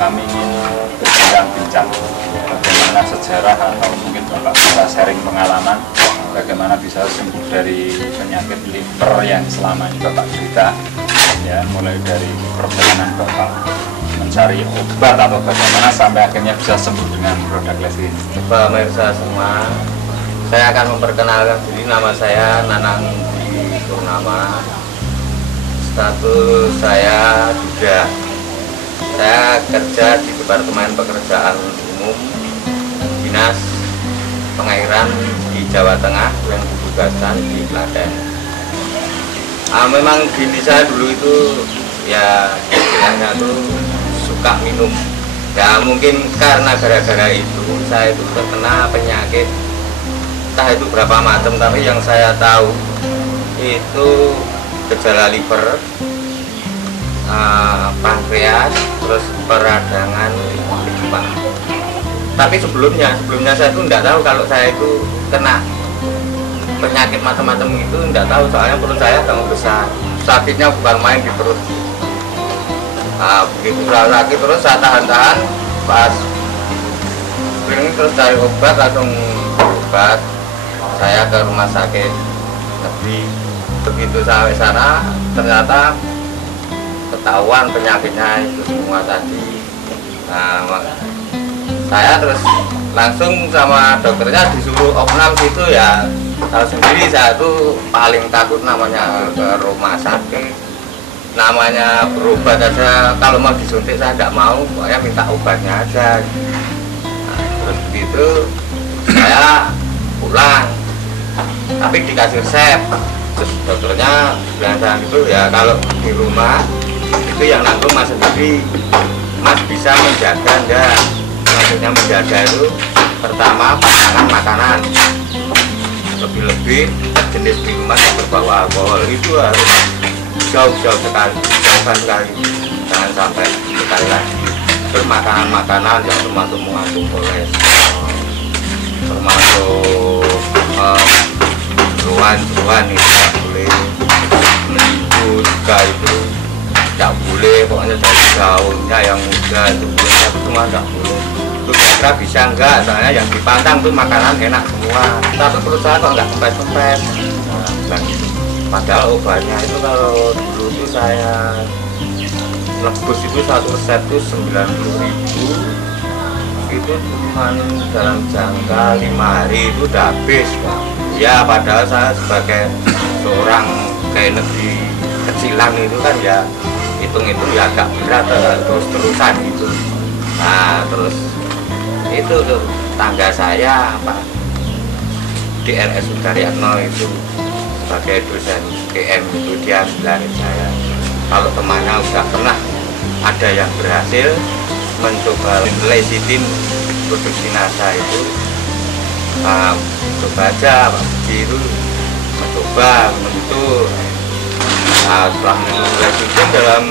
kami ingin berbincang-bincang bagaimana sejarah atau mungkin Bapak bisa sharing pengalaman bagaimana bisa sembuh dari penyakit liver yang selama ini Bapak derita, ya, mulai dari perjalanan Bapak mencari obat atau bagaimana sampai akhirnya bisa sembuh dengan produk Lessin. Pemirsa semua, saya akan memperkenalkan diri. Nama saya Nanang Purnama. Status saya juga, saya kerja di Departemen Pekerjaan Umum Dinas Pengairan di Jawa Tengah yang ditugaskan di Klaten. Memang gini, saya dulu itu ya istilahnya tuh suka minum. Ya mungkin karena gara-gara itu saya itu terkena penyakit, entah itu berapa macam, tapi yang saya tahu itu gejala liver, pankreas, terus peradangan limpa. Tapi sebelumnya saya tuh nggak tahu kalau saya itu kena penyakit macam-macam itu, nggak tahu, soalnya perut saya agak besar, sakitnya bukan main di perut. Begitu sakit terus saya tahan-tahan, pas ini terus cari obat, langsung obat saya ke rumah sakit negeri. Begitu sampai sana ternyata ketahuan penyakitnya itu semua tadi. Saya terus langsung sama dokternya disuruh opnam situ. Ya tahu sendiri, saya tuh paling takut namanya ke rumah sakit, namanya berobat aja. Kalau mau disuntik saya nggak mau, pokoknya minta obatnya aja. Terus begitu saya pulang, tapi dikasih resep. Terus dokternya bilang gitu, ya kalau di rumah itu yang nanggung Mas sendiri, Mas bisa menjaga enggak? Maksudnya menjaga itu pertama pasangan makanan, lebih-lebih jenis minuman yang berbau alkohol itu harus jauh-jauh sekali, jauhkan sekali, jangan sampai sekali lagi. Terus makanan-makanan yang termasuk mengandung kolesterol, termasuk jeruan itu tidak boleh, menipu juga itu tidak boleh, pokoknya dari daunnya yang muda itu boleh, semua tidak boleh. Itu kira-kira bisa enggak, soalnya yang dipantang tuh makanan enak semua, tapi perut saya kok nggak kempes-kempes. Padahal obatnya itu kalau dulu itu saya nebus itu satu resep itu 90.000, itu cuma dalam jangka 5 hari itu udah habis, Pak. Ya padahal saya sebagai seorang kayak negeri kecilan itu kan ya hitung-hitung ya agak berat terus-terusan gitu. Nah terus itu tuh tangga saya apa di RSU Karyatno itu sebagai dosen PM itu, dia bilangin saya kalau temannya udah pernah ada yang berhasil mencoba lecithin produksi NASA itu, coba aja Pak Budi itu mencoba menentu. Setelah minum lecithin dalam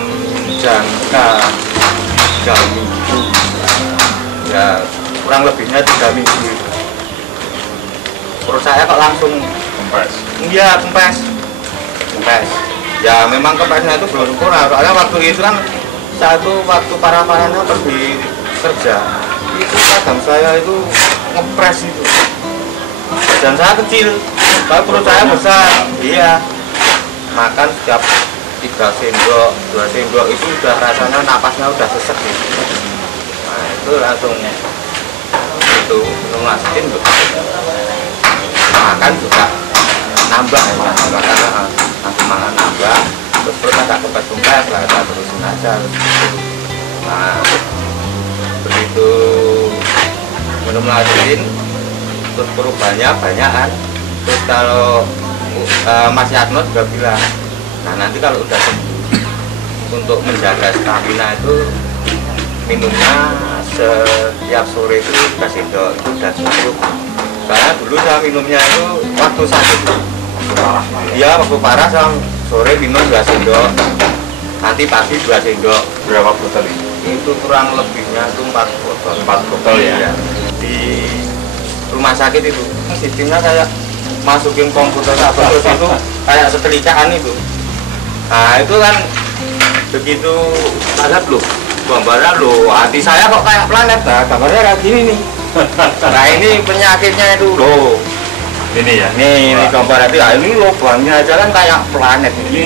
jangka 3 minggu, ya kurang lebihnya 3 minggu itu, perut saya kok langsung Kempes. iya kempes. Ya memang kempesnya itu belum sempurna, soalnya waktu itu kan saya tuh waktu parah-parahnya pergi kerja itu kadang saya itu ngepres itu, dan saya kecil tapi perut saya besar. Iya, makan setiap 3 sendok 2 sendok itu udah rasanya napasnya udah sesek gitu. Nah itu langsung itu minum Lessin, makan juga nambah ya, karena langsung makan nambah, terus perut agak kempes-kempes lah, kita terusin aja gitu. Nah begitu minum Lessin terus perubahannya banyakan. Terus kalau Mas Yatno juga bilang, nah nanti kalau udah sembuh, untuk menjaga stamina itu minumnya setiap sore itu 3 sendok, itu udah cukup. Karena dulu saya minumnya itu waktu sakit, dia waktu parah saya sore minum 2 sendok, nanti pagi 2 sendok. Berapa botol ini? Itu kurang lebihnya itu 4 botol. 4 botol ya? Di rumah sakit itu sistemnya kayak masukin komputer apa terus itu kayak setelikaan itu. Nah itu kan begitu padat loh, gambarnya loh, hati saya kok kayak planet. Nah, gambarnya kayak gini nih. Nah, ini penyakitnya itu loh. Ini ya. Ini gambar hati. Nah, ini lubangnya aja kan kayak planet. Ini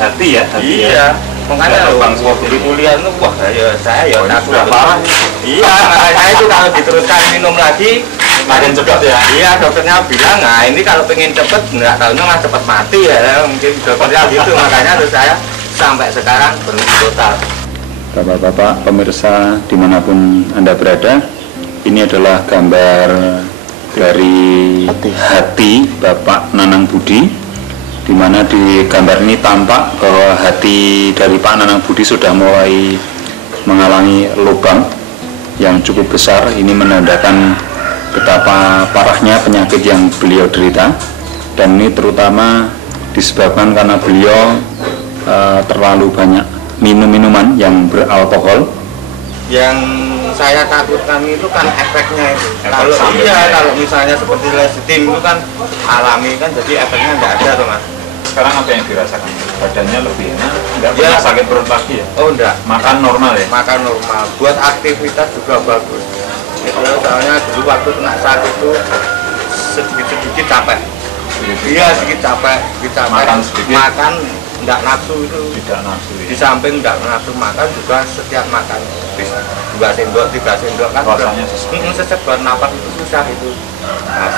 hati ya. Hati Iya. ya. Makanya lubang di kuliah itu wah ya saya ya takut sudah parah. Iya, makanya saya itu kalau diteruskan minum lagi Makin cepat ya. Iya, dokternya bilang, nah ini kalau pengen cepet nggak tahunya malah cepet mati ya, mungkin dokternya gitu. Makanya terus saya sampai sekarang berhenti total. Bapak-bapak pemirsa dimanapun Anda berada, ini adalah gambar dari hati Bapak Nanang Budi, di mana di gambar ini tampak bahwa hati dari Pak Nanang Budi sudah mulai mengalami lubang yang cukup besar. Ini menandakan betapa parahnya penyakit yang beliau derita, dan ini terutama disebabkan karena beliau terlalu banyak minum minuman yang beralkohol. Yang saya takutkan itu kan efeknya itu. Efek Kalau sampingnya. kalau misalnya seperti lestim itu kan alami kan, jadi efeknya nggak ada tuh mas. Sekarang apa yang dirasakan? Badannya lebih enak, nggak Ya. pernah sakit perut lagi ya? Oh enggak, Makan normal ya? makan normal. Buat aktivitas juga bagus. Itu soalnya dulu waktu kena sakit itu sedikit capek. Iya sedikit capek, Makan sedikit. Makan enggak nafsu itu. Tidak nafsu Di ya? samping enggak nafsu makan juga setiap makan bisa 2 sendok 3 sendok kan Rasanya sesek buat napas itu susah itu. Nah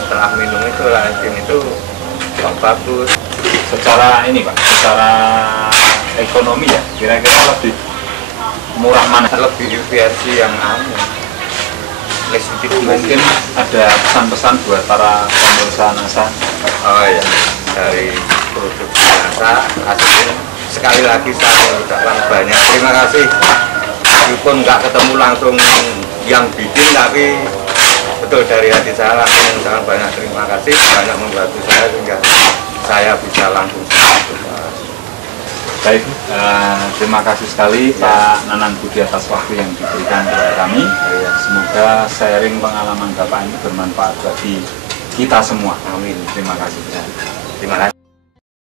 setelah minum itu Latin itu kok bagus. Secara ini Pak, secara ekonomi ya, kira-kira lebih murah mana? Lebih versi yang sedikit Mungkin ada pesan-pesan buat para pemirsa NASA. oh ya, dari produksi NASA asli. Sekali lagi saya ucapkan banyak terima kasih. Meskipun nggak ketemu langsung yang bikin, tapi betul dari hati saya langsung mengucapkan banyak terima kasih, banyak membantu saya sehingga saya bisa langsung Baik, terima kasih sekali Pak Nanang Budi atas waktu yang diberikan kepada kami. Semoga sharing pengalaman Bapak ini bermanfaat bagi kita semua. Amin. Terima kasih. Terima kasih.